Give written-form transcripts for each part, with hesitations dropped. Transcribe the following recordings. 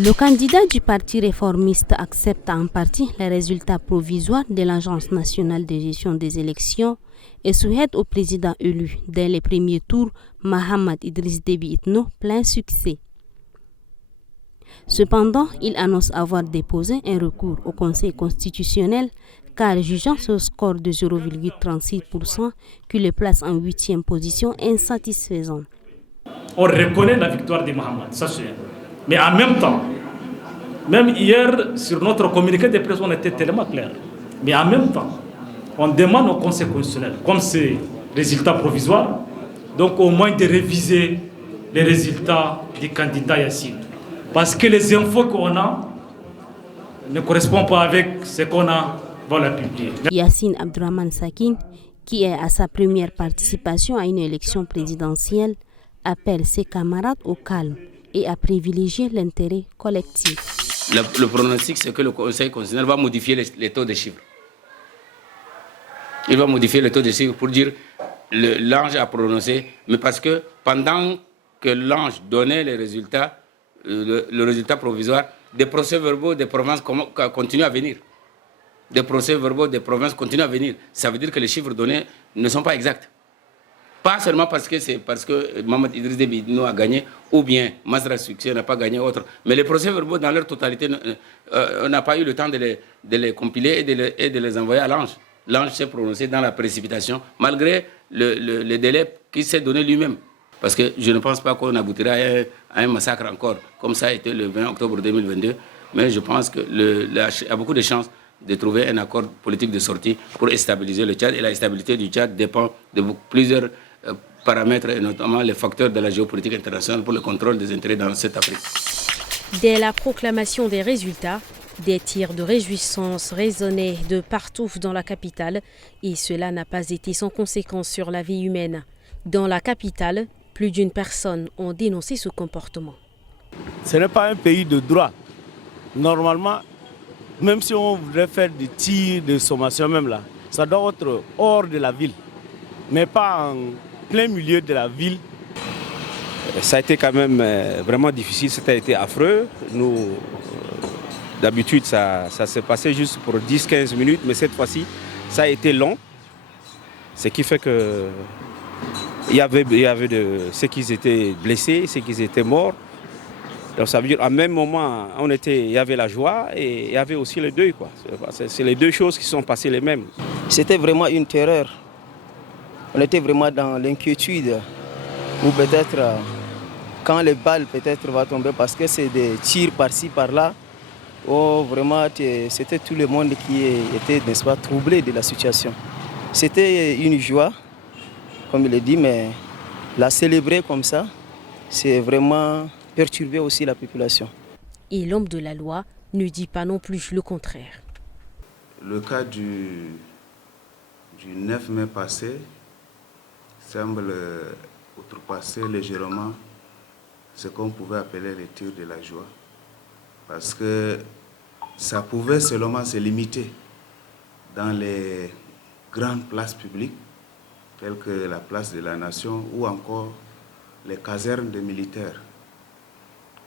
Le candidat du parti réformiste accepte en partie les résultats provisoires de l'Agence nationale de gestion des élections et souhaite au président élu dès les premiers tours, Mahamad Idriss Déby Itno, plein succès. Cependant, il annonce avoir déposé un recours au Conseil constitutionnel car jugeant ce score de 0,36% qui le place en 8e position insatisfaisant. On reconnaît la victoire de Mahamad, ça c'est. Mais en même temps, même hier, sur notre communiqué de presse, on était tellement clair. Mais en même temps, on demande au Conseil constitutionnel, comme c'est résultat provisoire, donc au moins de réviser les résultats du candidat Yassine. Parce que les infos qu'on a ne correspondent pas avec ce qu'on a dans la publier. Yassine Abdourahmane Sakine, qui est à sa première participation à une élection présidentielle, appelle ses camarades au calme et à privilégier l'intérêt collectif. Le pronostic, c'est que le Conseil constitutionnel va modifier les taux de chiffres. Il va modifier les taux de chiffres pour dire l'ange a prononcé, mais parce que pendant que l'ange donnait les résultats, le résultat provisoire, des procès-verbaux des provinces continuent à venir. Des procès-verbaux des provinces continuent à venir. Ça veut dire que les chiffres donnés ne sont pas exacts. Pas seulement parce que Mahamad Idriss Déby Itno a gagné, ou bien Masra Succès n'a pas gagné, autre. Mais les procès-verbaux dans leur totalité, on n'a pas eu le temps de les compiler et de les envoyer à l'ange. L'ange s'est prononcé dans la précipitation, malgré le délai qu'il s'est donné lui-même. Parce que je ne pense pas qu'on aboutira à un massacre encore, comme ça a été le 20 octobre 2022. Mais je pense qu'il y a beaucoup de chances de trouver un accord politique de sortie pour stabiliser le Tchad. Et la stabilité du Tchad dépend de plusieurs paramètres, et notamment les facteurs de la géopolitique internationale pour le contrôle des intérêts dans cette Afrique. Dès la proclamation des résultats, des tirs de réjouissance résonnaient de partout dans la capitale et cela n'a pas été sans conséquence sur la vie humaine. Dans la capitale, plus d'une personne ont dénoncé ce comportement. Ce n'est pas un pays de droit. Normalement, même si on voudrait faire des tirs de sommation même là, ça doit être hors de la ville, mais pas en plein milieu de la ville. Ça a été quand même vraiment difficile, ça a été affreux. Nous, d'habitude, ça s'est passé juste pour 10-15 minutes, mais cette fois-ci, ça a été long. Ce qui fait que il y avait ceux qui étaient blessés, ceux qui étaient morts. Donc ça veut dire qu'à même moment, il y avait la joie et il y avait aussi le deuil, quoi. C'est les deux choses qui sont passées les mêmes. C'était vraiment une terreur. On était vraiment dans l'inquiétude. Ou peut-être quand les balles peut-être vont tomber parce que c'est des tirs par-ci, par-là. Oh, vraiment, c'était tout le monde qui était, n'est-ce pas, troublé de la situation. C'était une joie, comme il est dit, mais la célébrer comme ça, c'est vraiment perturber aussi la population. Et l'homme de la loi ne dit pas non plus le contraire. Le cas du 9 mai passé semble outrepasser légèrement ce qu'on pouvait appeler les tirs de la joie. Parce que ça pouvait seulement se limiter dans les grandes places publiques, telles que la place de la Nation ou encore les casernes des militaires.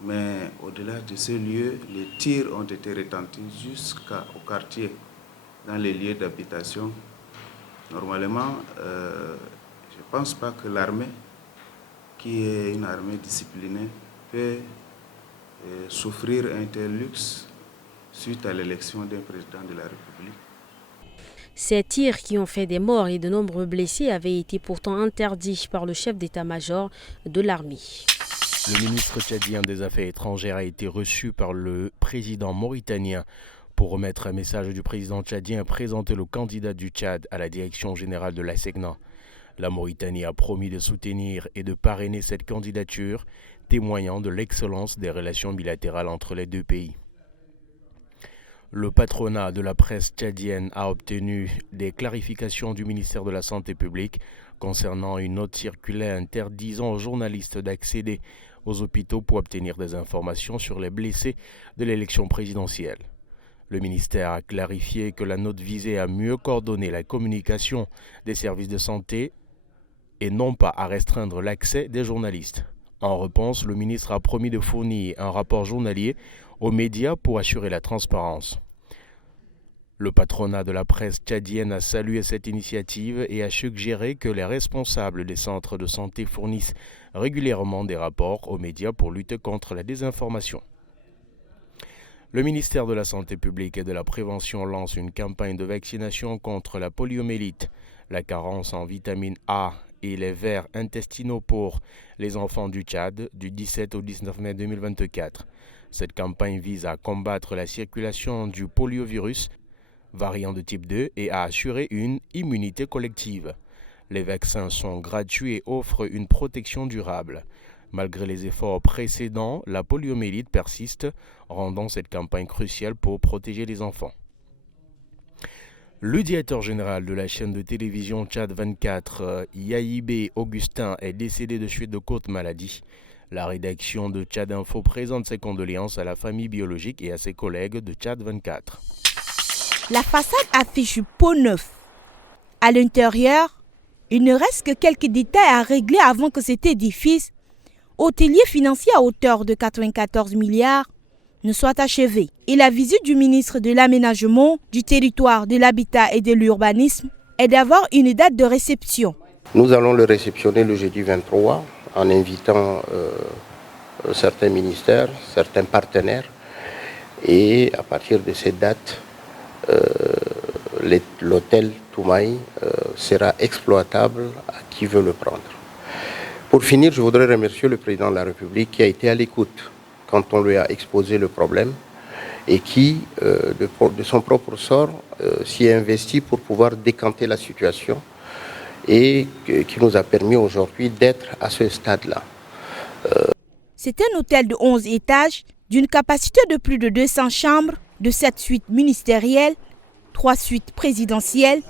Mais au-delà de ce lieu, les tirs ont été retentis jusqu'au quartier, dans les lieux d'habitation. Normalement, je ne pense pas que l'armée, qui est une armée disciplinée, peut souffrir un tel luxe suite à l'élection d'un président de la République. Ces tirs qui ont fait des morts et de nombreux blessés avaient été pourtant interdits par le chef d'état-major de l'armée. Le ministre tchadien des Affaires étrangères a été reçu par le président mauritanien pour remettre un message du président tchadien et présenter le candidat du Tchad à la direction générale de la SECNA. La Mauritanie a promis de soutenir et de parrainer cette candidature, témoignant de l'excellence des relations bilatérales entre les deux pays. Le patronat de la presse tchadienne a obtenu des clarifications du ministère de la Santé publique concernant une note circulaire interdisant aux journalistes d'accéder aux hôpitaux pour obtenir des informations sur les blessés de l'élection présidentielle. Le ministère a clarifié que la note visait à mieux coordonner la communication des services de santé et non pas à restreindre l'accès des journalistes. En réponse, le ministre a promis de fournir un rapport journalier aux médias pour assurer la transparence. Le patronat de la presse tchadienne a salué cette initiative et a suggéré que les responsables des centres de santé fournissent régulièrement des rapports aux médias pour lutter contre la désinformation. Le ministère de la Santé publique et de la Prévention lance une campagne de vaccination contre la poliomyélite, la carence en vitamine A et les vers intestinaux pour les enfants du Tchad du 17 au 19 mai 2024. Cette campagne vise à combattre la circulation du poliovirus, variant de type 2, et à assurer une immunité collective. Les vaccins sont gratuits et offrent une protection durable. Malgré les efforts précédents, la poliomyélite persiste, rendant cette campagne cruciale pour protéger les enfants. Le directeur général de la chaîne de télévision Tchad 24, Yaïbé Augustin, est décédé de suite de courte maladie. La rédaction de Tchad Info présente ses condoléances à la famille biologique et à ses collègues de Tchad 24. La façade affiche du pot neuf. À l'intérieur, il ne reste que quelques détails à régler avant que cet édifice, hôtelier financier à hauteur de 94 milliards, ne soit achevé. Et la visite du ministre de l'Aménagement, du Territoire, de l'Habitat et de l'Urbanisme est d'avoir une date de réception. Nous allons le réceptionner le jeudi 23 en invitant certains ministères, certains partenaires. Et à partir de cette date, l'hôtel Toumaï sera exploitable à qui veut le prendre. Pour finir, je voudrais remercier le président de la République qui a été à l'écoute quand on lui a exposé le problème et qui, de son propre sort, s'y est investi pour pouvoir décanter la situation et qui nous a permis aujourd'hui d'être à ce stade-là. C'est un hôtel de 11 étages d'une capacité de plus de 200 chambres, de 7 suites ministérielles, 3 suites présidentielles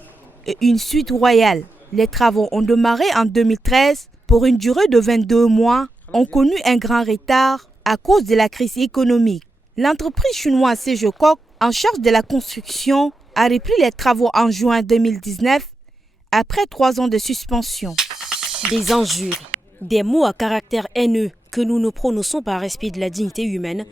et une suite royale. Les travaux ont démarré en 2013 pour une durée de 22 mois, ont connu un grand retard à cause de la crise économique. L'entreprise chinoise Sejococ, en charge de la construction, a repris les travaux en juin 2019 après 3 ans de suspension. Des injures, des mots à caractère haineux que nous ne prononçons par respect de la dignité humaine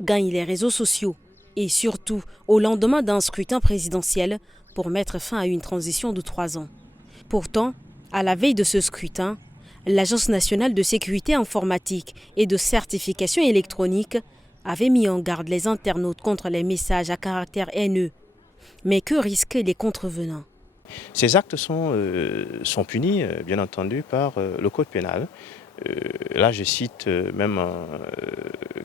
gagnent les réseaux sociaux et surtout au lendemain d'un scrutin présidentiel pour mettre fin à une transition de 3 ans. Pourtant, à la veille de ce scrutin, l'Agence nationale de sécurité informatique et de certification électronique avait mis en garde les internautes contre les messages à caractère haineux. Mais que risquent les contrevenants? Ces actes sont punis, bien entendu, par le Code pénal. Là, je cite même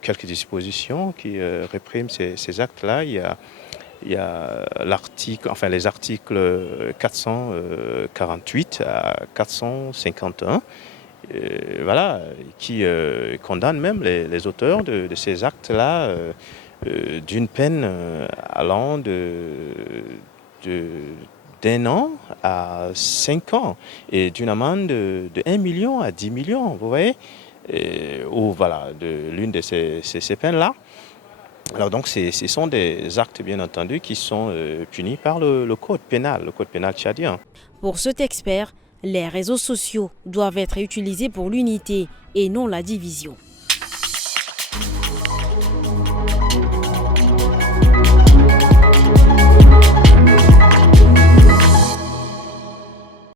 quelques dispositions qui répriment ces actes-là. Il y a les articles 448 à 451, qui condamnent même les auteurs de ces actes-là d'une peine allant d'1 an à 5 ans et d'une amende de 1 million à 10 millions, vous voyez, de l'une de ces peines-là. Alors donc ce sont des actes bien entendu qui sont punis par le code pénal tchadien. Pour cet expert, les réseaux sociaux doivent être utilisés pour l'unité et non la division.